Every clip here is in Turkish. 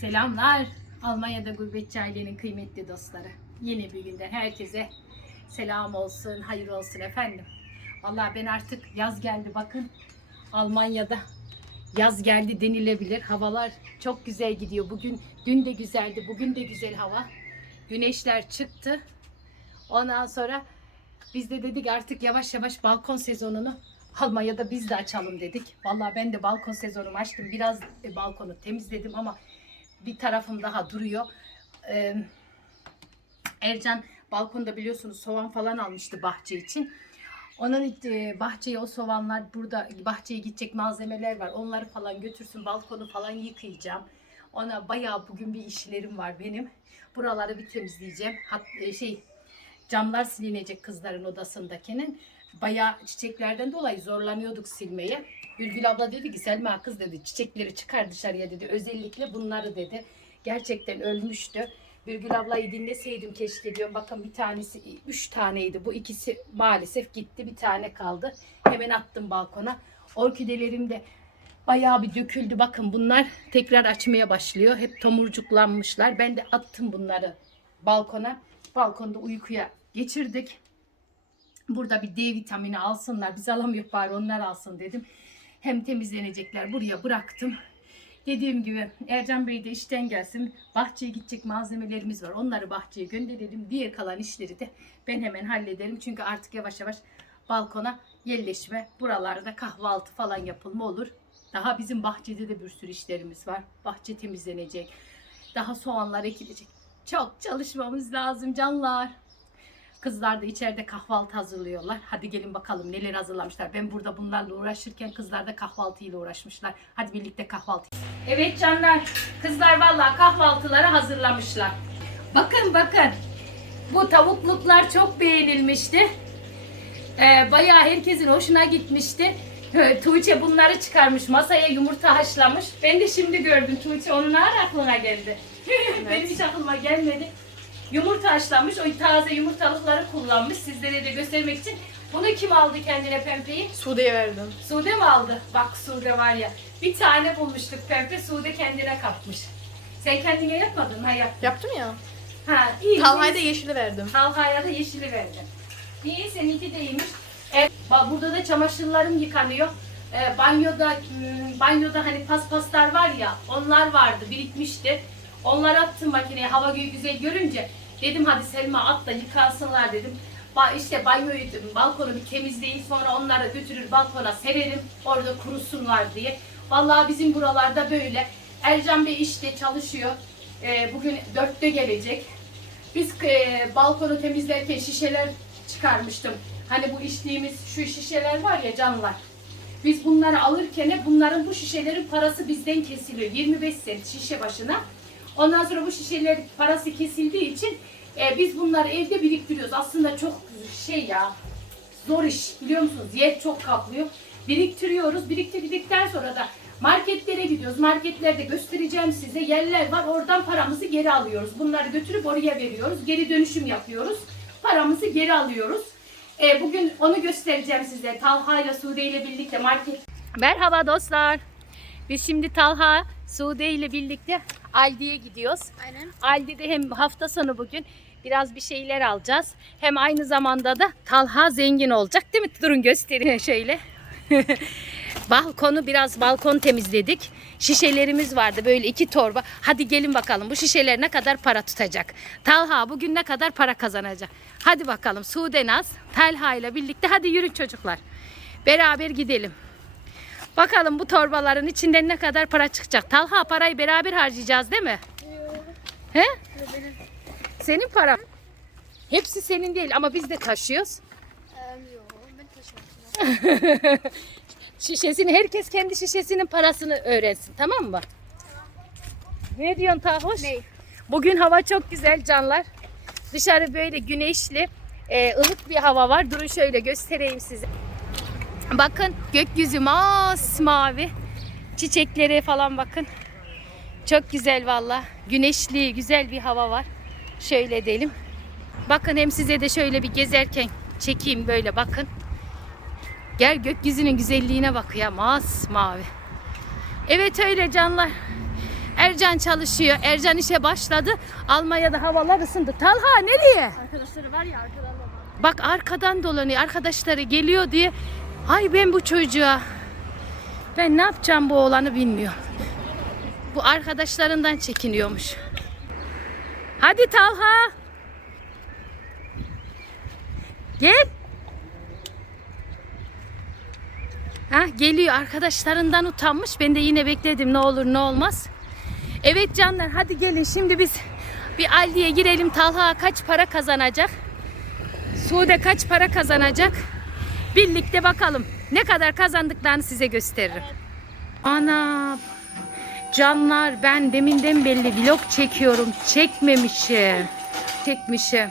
Selamlar Almanya'da gurbetçi ailenin kıymetli dostları. Yeni bir günden herkese selam olsun, hayır olsun efendim. Vallahi ben artık yaz geldi bakın. Almanya'da yaz geldi denilebilir. Havalar çok güzel gidiyor. Bugün dün de güzeldi, bugün de güzel hava. Güneşler çıktı. Ondan sonra biz de dedik artık yavaş yavaş balkon sezonunu Almanya'da biz de açalım dedik. Vallahi ben de balkon sezonumu açtım. Biraz e, balkonu temizledim ama bir tarafım daha duruyor. Ee, Ercan balkonda biliyorsunuz soğan falan almıştı bahçe için. Onun e, bahçeye o soğanlar burada bahçeye gidecek malzemeler var. Onları falan götürsün balkonu falan yıkayacağım. Ona bayağı bugün bir işlerim var benim. Buraları bir temizleyeceğim. Hat, e, şey camlar silinecek kızların odasındakinin. Bayağı çiçeklerden dolayı zorlanıyorduk silmeye. Gülgül abla dedi ki Selma kız dedi çiçekleri çıkar dışarıya dedi. Özellikle bunları dedi. Gerçekten ölmüştü. Gülgül ablayı dinleseydim keşke diyorum. Bakın bir tanesi, üç taneydi. Bu ikisi maalesef gitti. Bir tane kaldı. Hemen attım balkona. Orkidelerim de bayağı bir döküldü. Bakın bunlar tekrar açmaya başlıyor. Hep tomurcuklanmışlar. Ben de attım bunları balkona. Balkonda uykuya geçirdik. Burada bir D vitamini alsınlar. Biz alamıyoruz bari onlar alsın dedim. Hem temizlenecekler. Buraya bıraktım. Dediğim gibi Ercan Bey de işten gelsin. Bahçeye gidecek malzemelerimiz var. Onları bahçeye gönderelim. Diğer kalan işleri de ben hemen hallederim. Çünkü artık yavaş yavaş balkona yerleşme, buralarda kahvaltı falan yapılma olur. Daha bizim bahçede de bir sürü işlerimiz var. Bahçe temizlenecek. Daha soğanlar ekilecek. Çok çalışmamız lazım canlar. Kızlar da içeride kahvaltı hazırlıyorlar. Hadi gelin bakalım neler hazırlamışlar. Ben burada bunlarla uğraşırken kızlar da kahvaltıyla uğraşmışlar. Hadi birlikte kahvaltı. Evet canlar. Kızlar vallahi kahvaltıları hazırlamışlar. Bakın bakın. Bu tavukluklar çok beğenilmişti. Ee, bayağı herkesin hoşuna gitmişti. Ee, Tuğçe bunları çıkarmış. Masaya yumurta haşlamış. Ben de şimdi gördüm Tuğçe. Onun ara aklına geldi? Benim hiç aklıma gelmedi. Yumurta haşlamış. O taze yumurtalıkları kullanmış. Sizlere de göstermek için. Bunu kim aldı kendine pembeyi? Sude'ye verdim. Sude mi aldı? Bak Sude var ya. Bir tane bulmuştuk pembe. Sude kendine kapmış. Sen kendine yapmadın ha yap. Yaptım ya. Ha iyi. Talha'ya da yeşili verdim. Talha'ya da yeşili verdi. İyi seninki de iyiymiş. Evet, bak burada da çamaşırlarım yıkanıyor. Ee, banyoda hmm, banyoda hani paspaslar var ya onlar vardı birikmişti. Onları attım makineye hava gö- güzel görünce dedim hadi Selma at da yıkansınlar dedim. Ba işte banyoyu balkonu bir temizleyin sonra onları götürür balkona sererim orada kurusunlar diye. Vallahi bizim buralarda böyle. Ercan Bey işte çalışıyor. Ee, bugün dörtte gelecek. Biz e, balkonu temizlerken şişeler çıkarmıştım. Hani bu içtiğimiz şu şişeler var ya canlar. Biz bunları alırken bunların bu şişelerin parası bizden kesiliyor. 25 sent şişe başına. Ondan sonra bu şişeler parası kesildiği için e, biz bunları evde biriktiriyoruz. Aslında çok şey ya zor iş biliyor musunuz? Yer çok kaplıyor. Biriktiriyoruz. Biriktirdikten sonra da marketlere gidiyoruz. Marketlerde göstereceğim size yerler var. Oradan paramızı geri alıyoruz. Bunları götürüp oraya veriyoruz. Geri dönüşüm yapıyoruz. Paramızı geri alıyoruz. E, bugün onu göstereceğim size. Talha ile Sude ile birlikte market. Merhaba dostlar. Biz şimdi Talha, Sude ile birlikte Aldi'ye gidiyoruz. Aynen. Aldi'de hem hafta sonu bugün biraz bir şeyler alacağız. Hem aynı zamanda da Talha zengin olacak değil mi? Durun göstereyim şöyle. Balkonu biraz balkon temizledik. Şişelerimiz vardı böyle iki torba. Hadi gelin bakalım bu şişeler ne kadar para tutacak. Talha bugün ne kadar para kazanacak. Hadi bakalım Sude Naz, Talha ile birlikte hadi yürün çocuklar. Beraber gidelim. Bakalım bu torbaların içinden ne kadar para çıkacak. Talha parayı beraber harcayacağız değil mi? He? Senin param. Hepsi senin değil ama biz de taşıyoruz. yok ben taşıyorum. Şişesini herkes kendi şişesinin parasını öğrensin tamam mı? Ne diyorsun Tahoş? Ne? Bugün hava çok güzel canlar. Dışarı böyle güneşli, e, ılık bir hava var. Durun şöyle göstereyim size. Bakın gökyüzü masmavi. Çiçeklere falan bakın. Çok güzel valla. Güneşli, güzel bir hava var. Şöyle edelim. Bakın hem size de şöyle bir gezerken çekeyim böyle bakın. Gel gökyüzünün güzelliğine bak ya masmavi. Evet öyle canlar. Ercan çalışıyor. Ercan işe başladı. Almanya'da havalar ısındı. Talha nereye? Arkadaşları var ya arkadan da var. Bak arkadan dolanıyor. Arkadaşları geliyor diye. Ay ben bu çocuğa. Ben ne yapacağım bu oğlanı bilmiyor. Bu arkadaşlarından çekiniyormuş. Hadi Talha. Gel. Ha geliyor arkadaşlarından utanmış. Ben de yine bekledim ne olur ne olmaz. Evet canlar hadi gelin şimdi biz bir Aldi'ye girelim. Talha kaç para kazanacak? Sude kaç para kazanacak? Birlikte bakalım. Ne kadar kazandıklarını size gösteririm. Ana canlar ben deminden belli vlog çekiyorum. Çekmemişim. Çekmişim.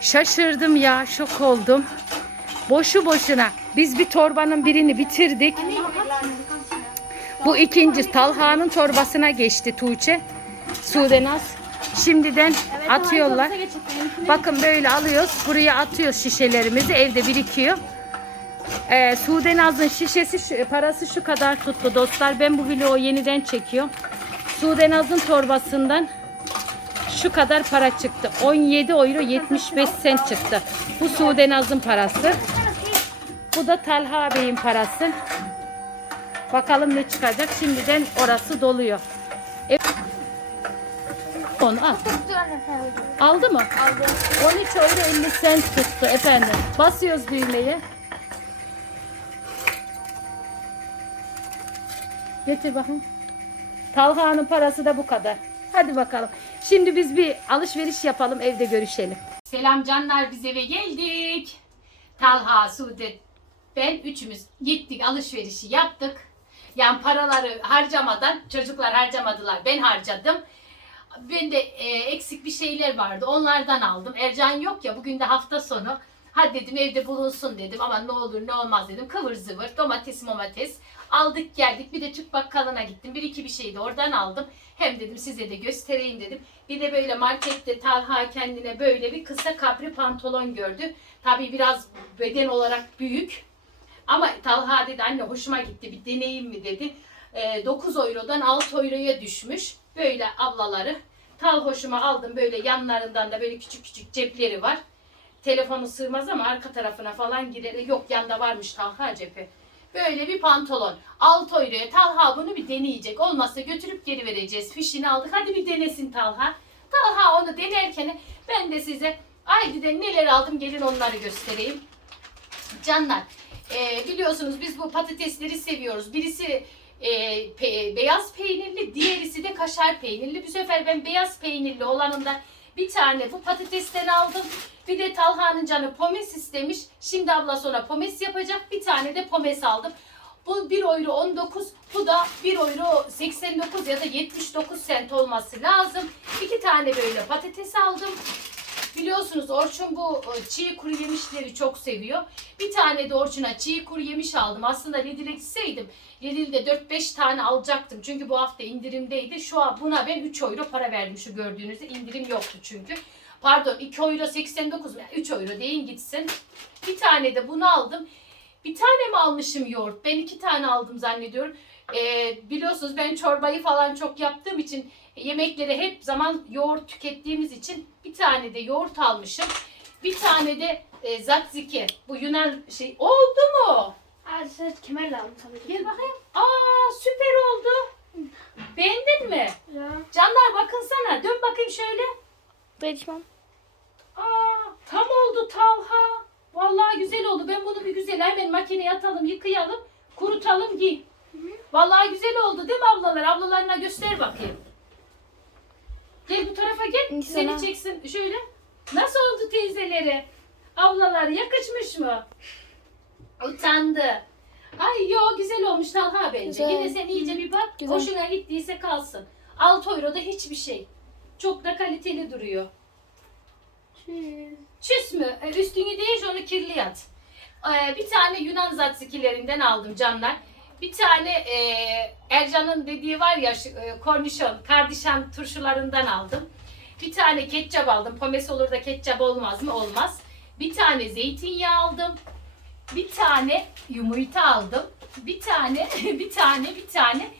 Şaşırdım ya şok oldum. Boşu boşuna. Biz bir torbanın birini bitirdik. Bu ikinci Talha'nın torbasına geçti Tuğçe. Sudenaz. Şimdiden atıyorlar. Bakın böyle alıyoruz. Buraya atıyoruz şişelerimizi. Evde birikiyor. Ee, Sudenaz'ın şişesi şu, parası şu kadar tuttu dostlar. Ben bu vlogu yeniden çekiyorum. Sudenaz'ın torbasından şu kadar para çıktı. 17 euro 75 sent çıktı. Bu Sudenaz'ın parası. Bu da Talha Bey'in parası. Bakalım ne çıkacak. Şimdiden orası doluyor. Evet. Onu al. Aldı mı? Aldı. 13 euro 50 sent tuttu efendim. Basıyoruz düğmeye. Getir bakın. Talha'nın parası da bu kadar. Hadi bakalım. Şimdi biz bir alışveriş yapalım evde görüşelim. Selam canlar biz eve geldik. Talha, Sude, ben üçümüz gittik alışverişi yaptık. Yani paraları harcamadan çocuklar harcamadılar ben harcadım. Ben de e, eksik bir şeyler vardı. Onlardan aldım. Ercan yok ya bugün de hafta sonu. Hadi dedim evde bulunsun dedim ama ne olur ne olmaz dedim. Kıvır zıvır domates momates aldık geldik. Bir de Türk bakkalına gittim. Bir iki bir şey de oradan aldım. Hem dedim size de göstereyim dedim. Bir de böyle markette Talha kendine böyle bir kısa kapri pantolon gördü. Tabii biraz beden olarak büyük. Ama Talha dedi anne hoşuma gitti bir deneyim mi dedi. E, 9 eurodan 6 euroya düşmüş. Böyle ablaları. Tal hoşuma aldım böyle yanlarından da böyle küçük küçük cepleri var. Telefonu sığmaz ama arka tarafına falan girer. Yok yanda varmış Talha cephe. Böyle bir pantolon. 6 euroya Talha bunu bir deneyecek. Olmazsa götürüp geri vereceğiz. Fişini aldık. Hadi bir denesin Talha. Talha onu denerken ben de size Aydi'den neler aldım gelin onları göstereyim. Canlar e, biliyorsunuz biz bu patatesleri seviyoruz. Birisi e, pe- beyaz peynirli, diğerisi de kaşar peynirli. Bu sefer ben beyaz peynirli olanından bir tane bu patatesten aldım. Bir de Talha'nın canı pomes istemiş. Şimdi abla sonra pomes yapacak. Bir tane de pomes aldım. Bu 1 euro 19, bu da 1 euro 89 ya da 79 sent olması lazım. İki tane böyle patates aldım. Biliyorsunuz Orçun bu e, çiğ kuru yemişleri çok seviyor. Bir tane de Orçun'a çiğ kuru yemiş aldım. Aslında Lidl'e gitseydim Lidl'de 4-5 tane alacaktım. Çünkü bu hafta indirimdeydi. Şu an buna ben 3 euro para verdim şu gördüğünüzde. indirim yoktu çünkü. Pardon 2 euro 89 mu? 3 euro deyin gitsin. Bir tane de bunu aldım. Bir tane mi almışım yoğurt? Ben iki tane aldım zannediyorum. Ee, biliyorsunuz ben çorbayı falan çok yaptığım için yemekleri hep zaman yoğurt tükettiğimiz için bir tane de yoğurt almışım. Bir tane de e, zatziki. Bu Yunan şey oldu mu? Hadi sen kemerle aldım tabii. Gel bakayım. Aa süper oldu. Beğendin mi? Ya. Canlar bakın sana. Dön bakayım şöyle. Değişmem. Aa tam oldu Talha. Vallahi güzel oldu. Ben bunu bir güzel hemen makineye atalım, yıkayalım, kurutalım, giy. Vallahi güzel oldu değil mi ablalar? Ablalarına göster bakayım. Gel bu tarafa gel. İyi Seni çeksin şöyle. Nasıl oldu teyzeleri? Ablalar yakışmış mı? Utandı. Ay yo güzel olmuş Talha bence. Güzel. Yine sen iyice bir bak. Güzel. Hoşuna gittiyse kalsın. 6 euro da hiçbir şey. Çok da kaliteli duruyor. Tschüss. Çüs mü? E, Üstünü değiş onu kirli yat. E, bir tane Yunan zatsikilerinden aldım canlar. Bir tane e, Ercan'ın dediği var ya e, kornişon, kardişan turşularından aldım. Bir tane ketçap aldım. Pomes olur da ketçap olmaz mı? Olmaz. Bir tane zeytinyağı aldım. Bir tane yumurta aldım. Bir tane, bir tane, bir tane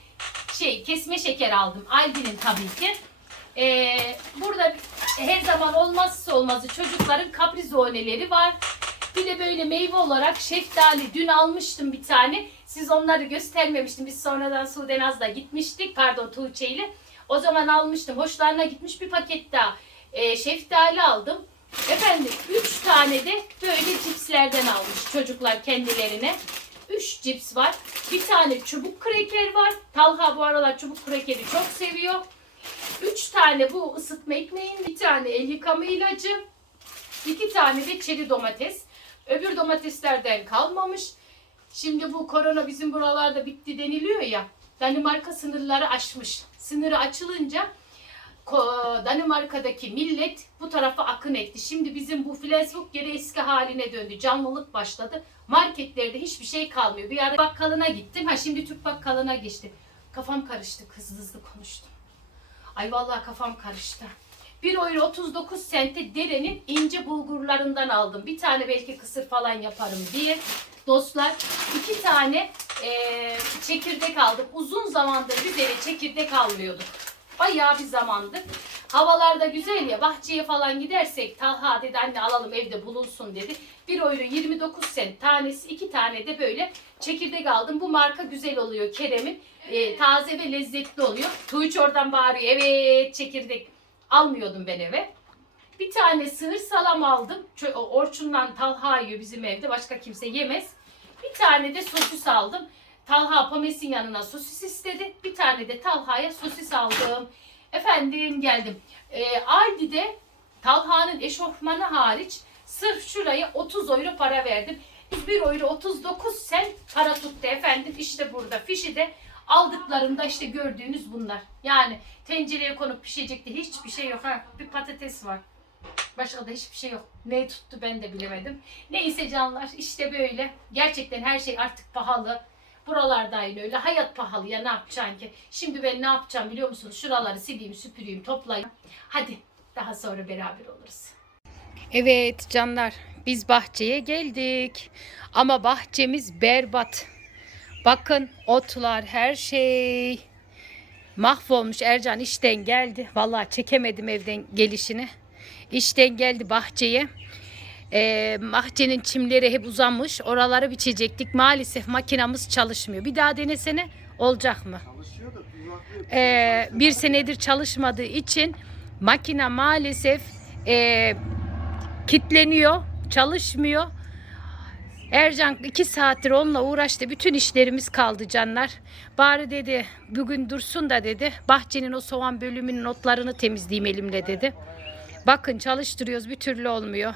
şey kesme şeker aldım. Aldi'nin tabii ki. Ee, burada her zaman olmazsa olmazı çocukların kaprizoneleri var. Bir de böyle meyve olarak şeftali dün almıştım bir tane. Siz onları göstermemiştim. Biz sonradan Sudenaz'la gitmiştik. Pardon Tuğçe ile. O zaman almıştım. Hoşlarına gitmiş bir paket daha e, şeftali aldım. Efendim 3 tane de böyle cipslerden almış çocuklar kendilerine. 3 cips var. Bir tane çubuk kreker var. Talha bu aralar çubuk krekeri çok seviyor. 3 tane bu ısıtma ekmeğin, bir tane el yıkama ilacı, iki tane de çeri domates. Öbür domateslerden kalmamış. Şimdi bu korona bizim buralarda bitti deniliyor ya. Danimarka sınırları aşmış. Sınırı açılınca Danimarka'daki millet bu tarafa akın etti. Şimdi bizim bu Flensburg geri eski haline döndü. Canlılık başladı. Marketlerde hiçbir şey kalmıyor. Bir ara bakkalına gittim. Ha şimdi Türk bakkalına geçtim. Kafam karıştı. Hızlı hızlı konuştum. Ay vallahi kafam karıştı. 1 euro 39 sente derenin ince bulgurlarından aldım. Bir tane belki kısır falan yaparım diye. Dostlar iki tane eee, çekirdek aldım. Uzun zamandır bir dere çekirdek almıyorduk. Bayağı bir zamandır. Havalar da güzel ya bahçeye falan gidersek Talha dedi anne alalım evde bulunsun dedi. 1 euro 29 sent tanesi iki tane de böyle çekirdek aldım. Bu marka güzel oluyor Kerem'in. Ee, taze ve lezzetli oluyor. Tuğç oradan bağırıyor evet çekirdek almıyordum ben eve. Bir tane sığır salam aldım. Orçun'dan Talha yiyor bizim evde. Başka kimse yemez. Bir tane de sosis aldım. Talha Pames'in yanına sosis istedi. Bir tane de Talha'ya sosis aldım. Efendim geldim. Ee, Aldi'de Talha'nın eşofmanı hariç sırf şuraya 30 euro para verdim. 1 euro 39 sen para tuttu efendim. İşte burada fişi de aldıklarımda işte gördüğünüz bunlar. Yani tencereye konup pişecek de hiçbir şey yok. Ha, bir patates var. Başka da hiçbir şey yok. Ne tuttu ben de bilemedim. Neyse canlar işte böyle. Gerçekten her şey artık pahalı. Buralarda aynı öyle. Hayat pahalı ya ne yapacaksın ki? Şimdi ben ne yapacağım biliyor musunuz? Şuraları sileyim, süpüreyim, toplayayım. Hadi daha sonra beraber oluruz. Evet canlar biz bahçeye geldik. Ama bahçemiz berbat. Bakın otlar her şey mahvolmuş. Ercan işten geldi. Vallahi çekemedim evden gelişini. İşten geldi bahçeye. Ee, bahçenin çimleri hep uzamış. Oraları biçecektik. Maalesef makinamız çalışmıyor. Bir daha denesene olacak mı? Ee, bir senedir çalışmadığı için makine maalesef e, kitleniyor, çalışmıyor. Ercan iki saattir onunla uğraştı. Bütün işlerimiz kaldı canlar. Bari dedi bugün dursun da dedi. Bahçenin o soğan bölümünün otlarını temizleyeyim elimle dedi. Bakın çalıştırıyoruz bir türlü olmuyor.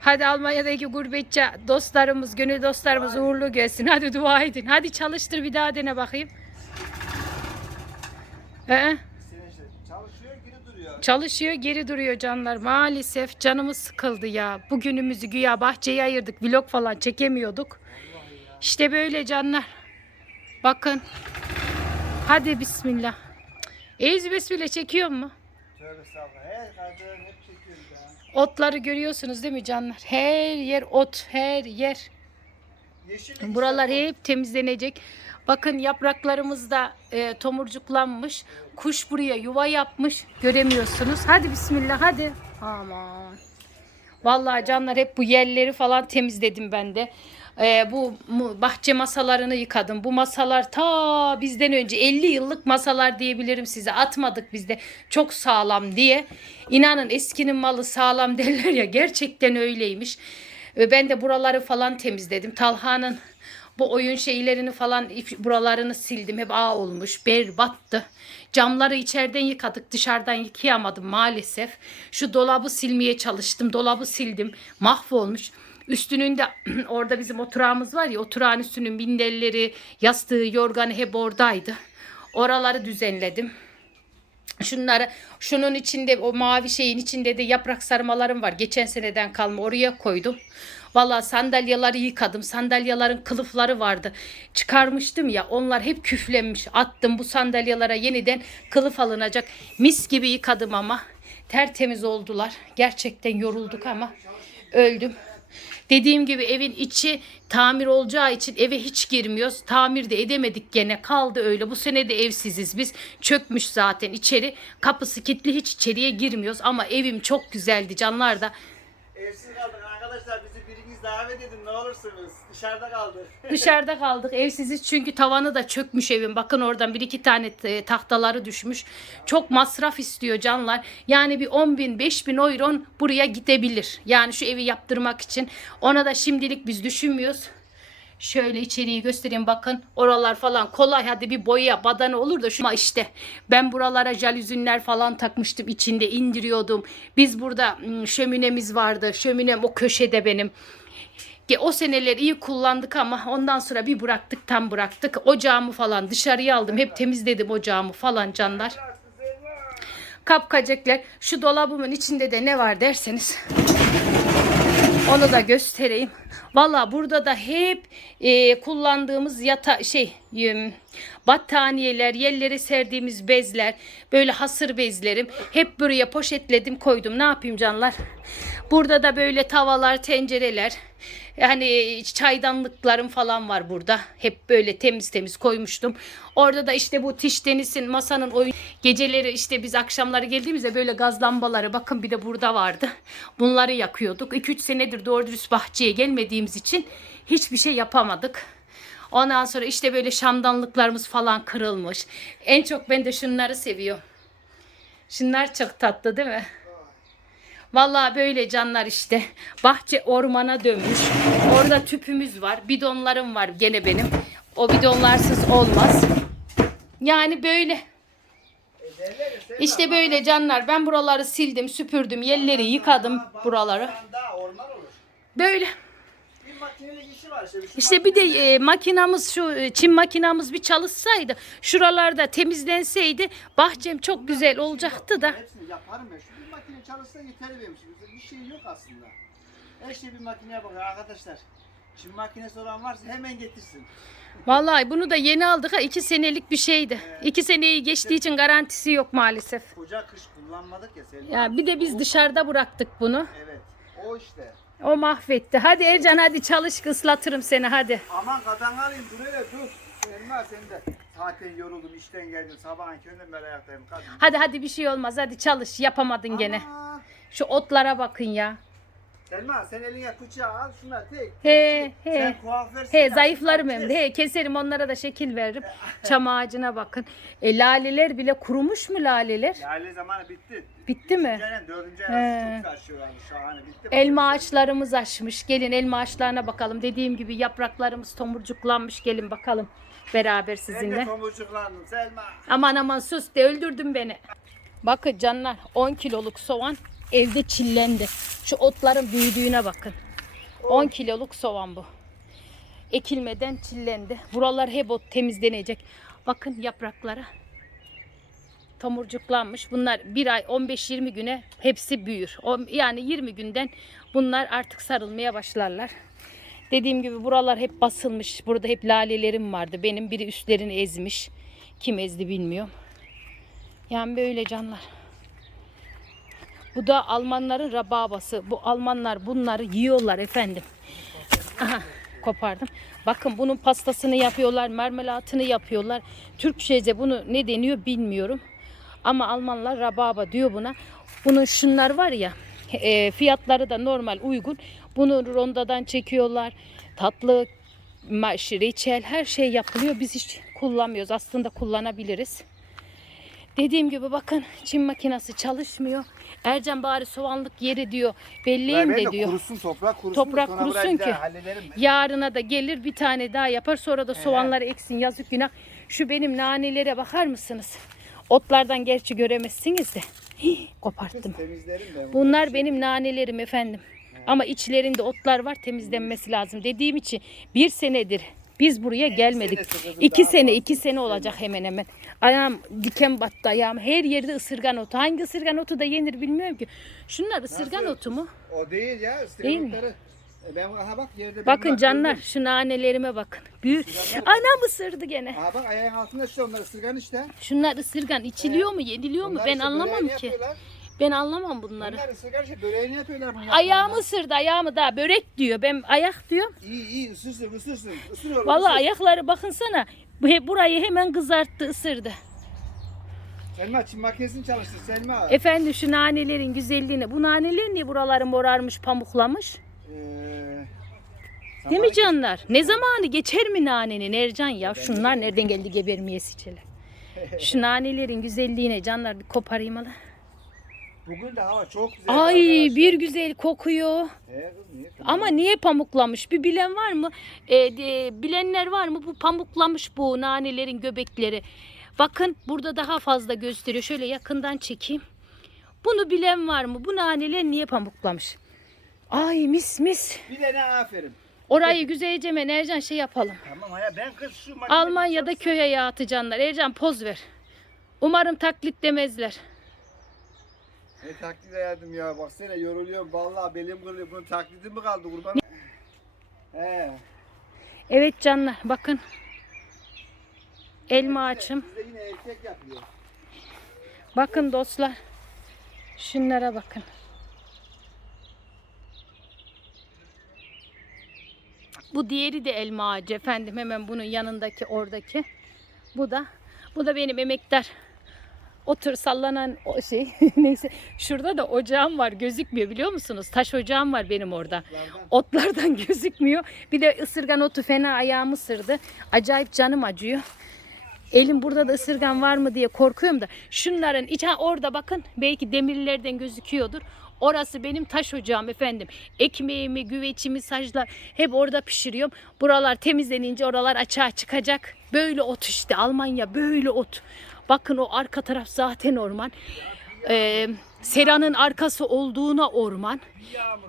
Hadi Almanya'daki gurbetçi dostlarımız, gönül dostlarımız uğurlu gelsin. Hadi dua edin. Hadi çalıştır bir daha dene bakayım. Ee, Sene işte çalışıyor geri duruyor. Çalışıyor geri duruyor canlar. Maalesef canımız sıkıldı ya. Bugünümüzü güya bahçeye ayırdık. Vlog falan çekemiyorduk. İşte böyle canlar. Bakın. Hadi bismillah. Eyüz besmele çekiyor mu? Otları görüyorsunuz değil mi canlar? Her yer ot, her yer. Buralar hep temizlenecek. Bakın yapraklarımız da e, tomurcuklanmış. Kuş buraya yuva yapmış. Göremiyorsunuz. Hadi bismillah hadi. Aman. Vallahi canlar hep bu yerleri falan temizledim ben de. E, bu bahçe masalarını yıkadım. Bu masalar ta bizden önce 50 yıllık masalar diyebilirim size. Atmadık biz de çok sağlam diye. İnanın eskinin malı sağlam derler ya gerçekten öyleymiş. Ve ben de buraları falan temizledim. Talha'nın bu oyun şeylerini falan buralarını sildim. Hep ağ olmuş. Berbattı. Camları içeriden yıkadık. Dışarıdan yıkayamadım maalesef. Şu dolabı silmeye çalıştım. Dolabı sildim. Mahvolmuş. Üstünün de orada bizim oturağımız var ya oturağın üstünün minderleri, yastığı, yorganı hep oradaydı. Oraları düzenledim. Şunları şunun içinde o mavi şeyin içinde de yaprak sarmalarım var. Geçen seneden kalma oraya koydum. Valla sandalyeleri yıkadım. Sandalyelerin kılıfları vardı. Çıkarmıştım ya onlar hep küflenmiş. Attım bu sandalyelere yeniden kılıf alınacak. Mis gibi yıkadım ama tertemiz oldular. Gerçekten yorulduk ama öldüm. Dediğim gibi evin içi tamir olacağı için eve hiç girmiyoruz. Tamir de edemedik gene kaldı öyle. Bu sene de evsiziz biz. Çökmüş zaten içeri. Kapısı kilitli hiç içeriye girmiyoruz. Ama evim çok güzeldi canlar da. Evsiz arkadaşlar davet edin ne olursunuz. Dışarıda kaldık. Dışarıda kaldık evsiziz çünkü tavanı da çökmüş evin. Bakın oradan bir iki tane e, tahtaları düşmüş. Çok masraf istiyor canlar. Yani bir 10 bin 5 bin euro buraya gidebilir. Yani şu evi yaptırmak için. Ona da şimdilik biz düşünmüyoruz. Şöyle içeriği göstereyim bakın. Oralar falan kolay. Hadi bir boya badana olur da şu ama işte ben buralara jalüzinler falan takmıştım içinde indiriyordum. Biz burada şöminemiz vardı. Şöminem o köşede benim. O seneler iyi kullandık ama ondan sonra bir bıraktık tam bıraktık. Ocağımı falan dışarıya aldım. Hep temizledim ocağımı falan canlar. Kapkacaklar. Şu dolabımın içinde de ne var derseniz. Onu da göstereyim. Valla burada da hep e, kullandığımız yata şey em, battaniyeler, yerlere serdiğimiz bezler, böyle hasır bezlerim hep buraya poşetledim koydum. Ne yapayım canlar? Burada da böyle tavalar, tencereler, yani çaydanlıklarım falan var burada. Hep böyle temiz temiz koymuştum. Orada da işte bu tiş tenisin masanın oyun geceleri işte biz akşamları geldiğimizde böyle gaz lambaları bakın bir de burada vardı. Bunları yakıyorduk. 2-3 senedir doğru dürüst bahçeye gelmediğimiz için hiçbir şey yapamadık. Ondan sonra işte böyle şamdanlıklarımız falan kırılmış. En çok ben de şunları seviyorum. Şunlar çok tatlı değil mi? Vallahi böyle canlar işte. Bahçe ormana dönmüş. Orada tüpümüz var. Bidonlarım var gene benim. O bidonlarsız olmaz. Yani böyle. İşte böyle canlar. Ben buraları sildim, süpürdüm, yerleri yıkadım buraları. Böyle. İşi var işte. Şu İşte bir de e, makinamız şu e, çim makinamız bir çalışsaydı, şuralarda temizlenseydi bahçem çok güzel olacaktı da. Hepsini yaparım ben. Şu bir makine çalışsa yeter benim için. Bir şey yok aslında. Her şey bir makineye bakıyor arkadaşlar. Şimdi makinesi olan varsa hemen getirsin. Vallahi bunu da yeni aldık ha iki senelik bir şeydi. İki seneyi geçtiği için garantisi yok maalesef. Koca kış kullanmadık ya Selma. Ya bir de biz dışarıda bıraktık bunu. Evet. O işte. O mahvetti. Hadi Ercan hadi çalış ıslatırım seni hadi. Aman katan alayım dur hele dur. Selma sen de. Zaten yoruldum işten geldim. Sabahın köründen beri ayaktayım kadın. Hadi hadi bir şey olmaz hadi çalış yapamadın gene. Şu otlara bakın ya. Selma sen eline bıçağı al şuna tek. He Sen he. kuaförsün. He ya, zayıflarım hem de. He keserim onlara da şekil veririm. Çam ağacına bakın. E, laleler bile kurumuş mu laleler? Lale zamanı bitti. Bitti mi? Üçüncü dördüncü ayın çok taşıyor yani şahane bitti. Elma ağaçlarımız açmış. Gelin elma ağaçlarına bakalım. Dediğim gibi yapraklarımız tomurcuklanmış. Gelin bakalım beraber Ben de sizinle. tomurcuklandım Selma. Aman aman sus de öldürdün beni. Bakın canlar 10 kiloluk soğan evde çillendi. Şu otların büyüdüğüne bakın. 10 kiloluk soğan bu. Ekilmeden çillendi. Buralar hep ot temizlenecek. Bakın yapraklara. Tomurcuklanmış. Bunlar bir ay 15-20 güne hepsi büyür. Yani 20 günden bunlar artık sarılmaya başlarlar. Dediğim gibi buralar hep basılmış. Burada hep lalelerim vardı. Benim biri üstlerini ezmiş. Kim ezdi bilmiyorum. Yani böyle canlar. Bu da Almanların rababası. Bu Almanlar bunları yiyorlar efendim. Aha, kopardım. Bakın bunun pastasını yapıyorlar, marmelatını yapıyorlar. Türkçe'de bunu ne deniyor bilmiyorum. Ama Almanlar rababa diyor buna. Bunun şunlar var ya, e, fiyatları da normal uygun. Bunu rondadan çekiyorlar. Tatlı, reçel her şey yapılıyor. Biz hiç kullanmıyoruz. Aslında kullanabiliriz. Dediğim gibi bakın çim makinesi çalışmıyor. Ercan bari soğanlık yeri diyor. Belleyim de diyor. Kurusun toprak kurusun. Toprak kurusun ki. Yarına da gelir bir tane daha yapar sonra da soğanları eksin yazık günah. Şu benim nanelere bakar mısınız? Otlardan gerçi göremezsiniz de. Hii, koparttım. Bunlar benim nanelerim efendim. Ama içlerinde otlar var temizlenmesi lazım. Dediğim için bir senedir biz buraya gelmedik. İki sene, iki sene olacak hemen hemen. Ayağım diken battı ayağım. Her yerde ısırgan otu. Hangi ısırgan otu da yenir bilmiyorum ki. Şunlar ısırgan Nasıl? otu mu? O değil ya. Değil mi? E ben aha bak yerde Bakın bak, canlar şu nanelerime bakın. Büyük. Anam ısırdı gene. Aha bak ayağın altında işte onlar ısırgan işte. Şunlar ısırgan içiliyor mu, yeniliyor mu? Ben işte anlamam ki. yapıyorlar. Ben anlamam bunları. Bunlar ısırgan şey böreğini yapıyorlar bunu. Ayağımı ısırdı ayağımı da börek diyor. Ben ayak diyorum. İyi iyi ısırsın ısırsın. Isır oğlum. Vallahi ısır. ayakları bakınsana. Burayı hemen kızarttı ısırdı. Selma çim makinesini çalıştır Selma. Efendim şu nanelerin güzelliğine. Bu naneler niye buraları morarmış pamuklamış? Ee, Değil mi canlar? Ne zamanı geçer mi nanenin Ercan ya? Şunlar nereden geldi gebermeyesi çile. Şu nanelerin güzelliğine canlar bir koparayım hala. Bugün de hava çok güzel. Ay arkadaşlar. bir güzel kokuyor. He kız niye? Ama niye pamuklamış? Bir bilen var mı? Ee, de- bilenler var mı? Bu pamuklamış bu nanelerin göbekleri. Bakın burada daha fazla gösteriyor. Şöyle yakından çekeyim. Bunu bilen var mı? Bu naneler niye pamuklamış? Ay mis mis. Bir aferin. Orayı güzelce hemen Ercan şey yapalım. Tamam ya ben kız şu makineyi Almanya'da köy hayatı canlar. Ercan poz ver. Umarım taklit demezler. Ne taklit yardım ya baksana yoruluyorum vallahi belim kırılıyor bunun taklidi mi kaldı kurban? He. Evet canlar bakın. Elma açım. Bizde yine erkek yapıyor. Bakın dostlar. Şunlara bakın. Bu diğeri de elma ağacı efendim. Hemen bunun yanındaki oradaki. Bu da bu da benim emektar. Otur sallanan o şey. Neyse şurada da ocağım var gözükmüyor biliyor musunuz? Taş ocağım var benim orada. Lardan. Otlardan gözükmüyor. Bir de ısırgan otu fena ayağımı sırdı. Acayip canım acıyor. Elim burada da ısırgan var mı diye korkuyorum da. Şunların iç ha orada bakın belki demirlerden gözüküyordur. Orası benim taş ocağım efendim. Ekmeğimi, güveçimi, saclar hep orada pişiriyorum. Buralar temizlenince oralar açığa çıkacak. Böyle ot işte Almanya böyle ot. Bakın o arka taraf zaten orman. Ee, Sera'nın arkası olduğuna orman.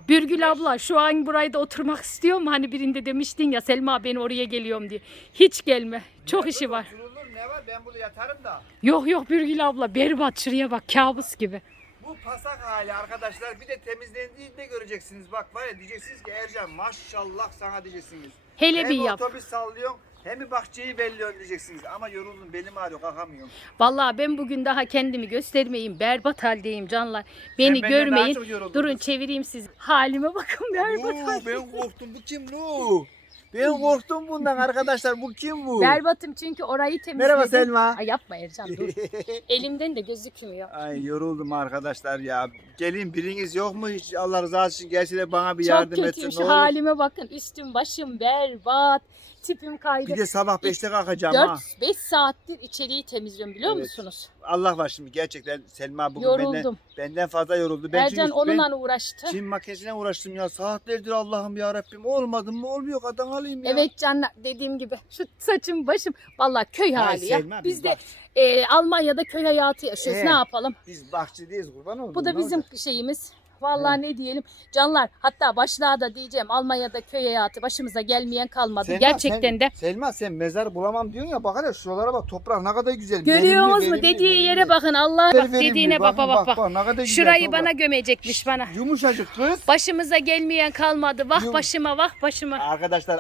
Bürgül abla şu an burayda oturmak istiyor mu? Hani birinde demiştin ya Selma ben oraya geliyorum diye. Hiç gelme. Çok işi var. Oturulur ne var ben burada yatarım da. Yok yok Bürgül abla berbat şuraya bak kabus gibi. Bu pasak hali arkadaşlar bir de temizlendiğinde göreceksiniz. Bak var ya diyeceksiniz ki Ercan maşallah sana diyeceksiniz. Hele bir yap. otobüs sallıyorsun hem bahçeyi belliyorsun diyeceksiniz. Ama yoruldum belim ağrıyor kalkamıyorum. Vallahi ben bugün daha kendimi göstermeyeyim. Berbat haldeyim canlar. Beni benden daha görmeyin. çok Durun çevireyim sizi. Halime bakın berbat Oo, ben korktum bu kim bu? Ben korktum bundan arkadaşlar bu kim bu? Berbatım çünkü orayı temizledim. Merhaba Selma. Ay yapma Ercan dur. Elimden de gözükmüyor. Ay yoruldum arkadaşlar ya. Gelin biriniz yok mu hiç Allah rızası için gelse de bana bir Çok yardım kötüyüm etsin. ne olur. halime bakın. Üstüm başım berbat. Tipim kaydı. Bir de sabah 5'te kalkacağım ha. 4-5 saattir içeriği temizliyorum biliyor Evet. musunuz? Allah var şimdi gerçekten Selma bugün benden, Yoruldum. benden fazla yoruldu. Ben Ercan çünkü onunla ben uğraştı. Çin makinesine uğraştım ya. Saatlerdir Allah'ım ya Rabbim. Olmadı mı olmuyor kadın alayım ya. Evet canlar dediğim gibi şu saçım başım vallahi köy hali ya. Selma, Biz de bak, e, Almanya'da köy hayatı yaşıyoruz. Ee, Ne yapalım? Biz bahçedeyiz kurban oldum. Bu da bizim olacak? şeyimiz. Vallahi ne diyelim canlar hatta başlığa da diyeceğim Almanya'da köy hayatı başımıza gelmeyen kalmadı. Selma, Gerçekten sen- de. Selma sen mezar bulamam diyorsun ya bak hele şuralara bak toprak ne kadar güzel. Görüyorsunuz Verimli, mu? verimli, Dediği verimli. yere bakın Allah bak Verimli, dediğine bakın, baba bak bak. ne kadar güzel Şurayı toprak. bana gömecekmiş bana. Yumuşacık kız. Başımıza gelmeyen kalmadı. Vah Yum- başıma vah başıma. Arkadaşlar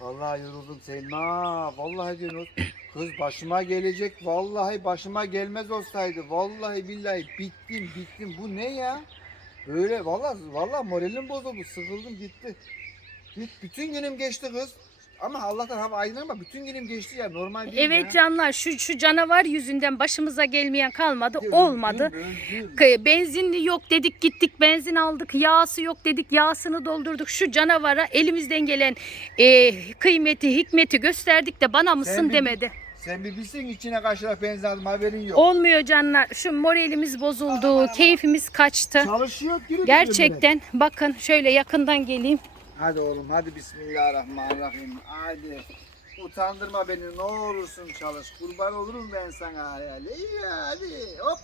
Vallahi yoruldum Selma. Vallahi diyorsunuz. Kız başıma gelecek. Vallahi başıma gelmez olsaydı. Vallahi billahi bittim bittim. Bu ne ya? Böyle vallahi vallahi moralim bozuldu. Sıkıldım gitti. Bit, bütün günüm geçti kız. Ama Allah'tan hava aydın ama bütün günüm geçti ya. Normal değil Evet ya. canlar şu şu canavar yüzünden başımıza gelmeyen kalmadı. Öldüm, Olmadı. öldüm. K- Benzinli yok dedik gittik benzin aldık. Yağsı yok dedik yağsını doldurduk. Şu canavara elimizden gelen e, kıymeti hikmeti gösterdik de bana mısın Sen bir- demedi. Sen bir bilsin içine kaçarak benzin aldım haberin yok. Olmuyor canlar. Şu moralimiz bozuldu. Keyfimiz kaçtı. Çalışıyor. yürü Gerçekten bakın şöyle yakından geleyim. Hadi oğlum hadi bismillahirrahmanirrahim. Hadi. Utandırma beni ne olursun çalış. Kurban olurum ben sana hayal. İyi hadi hop.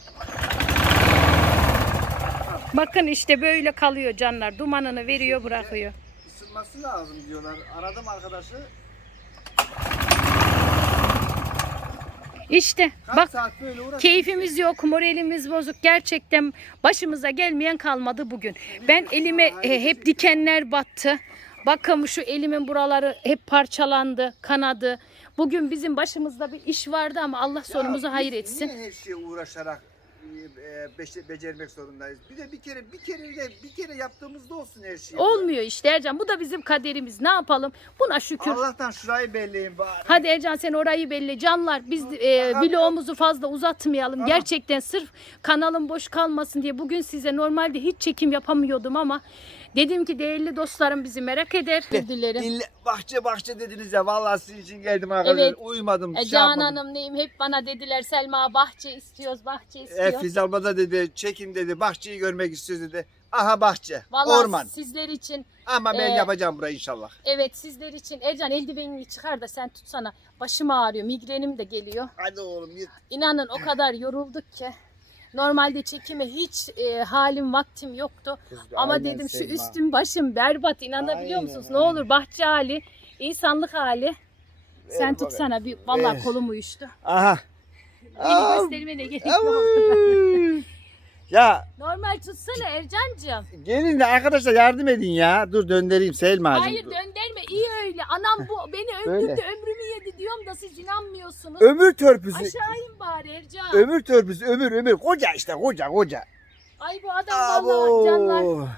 Bakın işte böyle kalıyor canlar. Dumanını veriyor bırakıyor. Isınması lazım diyorlar. Aradım arkadaşı. İşte Kaç bak saat böyle uğraştık. Keyfimiz yok, moralimiz bozuk. Gerçekten başımıza gelmeyen kalmadı bugün. Ben elime e, hep dikenler battı. Bakın şu elimin buraları hep parçalandı, kanadı. Bugün bizim başımızda bir iş vardı ama Allah sonumuzu hayır biz etsin. Niye her şeye uğraşarak e, beşe- becermek zorundayız. Bir de bir kere bir kere de bir kere yaptığımızda olsun her şey. Olmuyor işte Ercan. Bu da bizim kaderimiz. Ne yapalım? Buna şükür. Allah'tan şurayı belleyin bari. Hadi Ercan sen orayı belli. Canlar biz e, vlogumuzu fazla uzatmayalım. Aha. Gerçekten sırf kanalım boş kalmasın diye bugün size normalde hiç çekim yapamıyordum ama dedim ki değerli dostlarım bizi merak eder. Dilerim. İlle, bahçe bahçe dediniz ya vallahi sizin için geldim arkadaşlar. Evet. Uyumadım. E, şey yapmadım. Hanım neyim hep bana dediler Selma bahçe istiyoruz bahçe. E, Filiz abla da dedi çekin dedi bahçeyi görmek istiyoruz dedi. Aha bahçe, Vallahi orman. sizler için Ama ben e, yapacağım burayı inşallah. evet sizler için Ercan eldivenini çıkar da sen tutsana. Başım ağrıyor migrenim de geliyor. Hadi oğlum git. İnanın o kadar yorulduk ki. Normalde çekime hiç e, halim vaktim yoktu. Ama Aynen dedim şu üstüm başım berbat inanabiliyor Aynen, musunuz? Ne aynen. olur bahçe hali, insanlık hali. Sen Evet, tutsana bir vallahi Evet. kolum uyuştu. Aha. Beni Aa, göstermene gerek yok. Ya Normal tutsana Ercancığım. gelin de arkadaşlar yardım edin ya. Dur döndüreyim Selma'cığım. Hayır döndürme iyi öyle. Anam bu beni öldürdü ömrümü yedi diyorum da siz inanmıyorsunuz. Ömür törpüsü. Aşağı in bari Ercan. Ömür törpüsü ömür ömür. Koca işte koca koca. Ay bu adam vallahi canlar.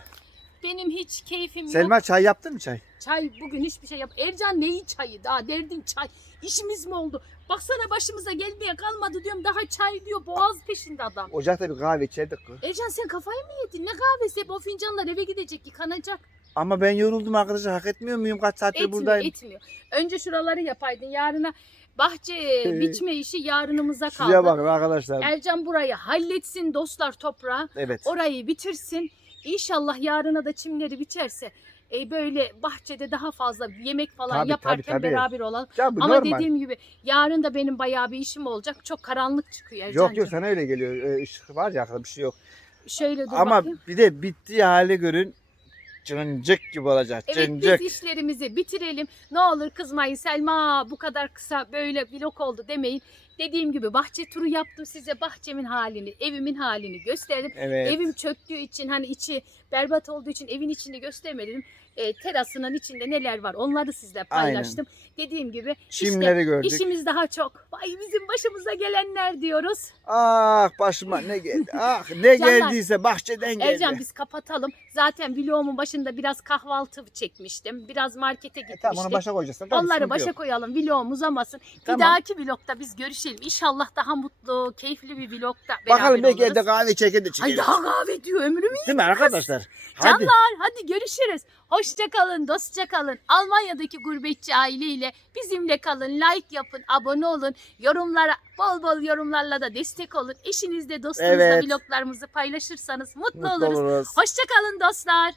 Benim hiç keyfim yok. Selma çay yaptın mı çay? Çay bugün hiçbir şey yap. Ercan neyi çayı daha derdin çay. İşimiz mi oldu? Baksana başımıza gelmeye kalmadı diyorum daha çay diyor boğaz peşinde adam. Ocakta bir kahve içerdik. Ercan sen kafayı mı yedin? Ne kahvesi? Hep o fincanlar eve gidecek yıkanacak. Ama ben yoruldum arkadaşlar. Hak etmiyor muyum? Kaç saattir Etmiyor buradayım. etmiyor. Önce şuraları yapaydın yarına bahçe biçme işi yarınımıza kaldı. Şuraya bakın arkadaşlar. Ercan burayı halletsin dostlar toprağı. Evet. Orayı bitirsin. İnşallah yarına da çimleri biçerse e, böyle bahçede daha fazla yemek falan Tabii, yaparken tabii, tabii. beraber olalım. Ya bu Ama normal. dediğim gibi yarın da benim bayağı bir işim olacak. Çok karanlık çıkıyor Ercan'cığım. Yok yok sana öyle geliyor. Ee, ışık var ya arkada bir şey yok. Şöyle dur Ama bakayım. bir de bittiği hali görün. Cıncık gibi olacak. Evet Cıncık. biz işlerimizi bitirelim. Ne olur kızmayın Selma bu kadar kısa böyle vlog oldu demeyin. Dediğim gibi bahçe turu yaptım size bahçemin halini, evimin halini gösterdim. Evet. Evim çöktüğü için hani içi berbat olduğu için evin içini göstermedim. E, terasının içinde neler var onları sizle paylaştım. Dediğim gibi Çimleri gördük. işimiz daha çok. Vay bizim başımıza gelenler diyoruz. Ah başıma ne geldi. Ah ne Canlar, geldiyse bahçeden geldi. Ercan biz kapatalım. Zaten vlogumun başında biraz kahvaltı çekmiştim. Biraz markete E, gitmiştim. tamam onu başa koyacaksın. Tamam, Onları başa yok. koyalım. Vlogum uzamasın. Tamam. Bir dahaki vlogda biz görüşelim. İnşallah daha mutlu, keyifli bir vlogda beraber Bakalım belki evde kahve çekin de Ay daha kahve diyor ömrümü Değil mi arkadaşlar? Hadi. Canlar hadi görüşürüz. Hoşça kalın, dostça kalın. Almanya'daki gurbetçi aileyle bizimle kalın. Like yapın, abone olun. Yorumlara bol bol yorumlarla da destek olun. Eşinizle, dostunuzla Evet. vloglarımızı paylaşırsanız mutlu, Mutlu oluruz. oluruz. Hoşça kalın dostlar.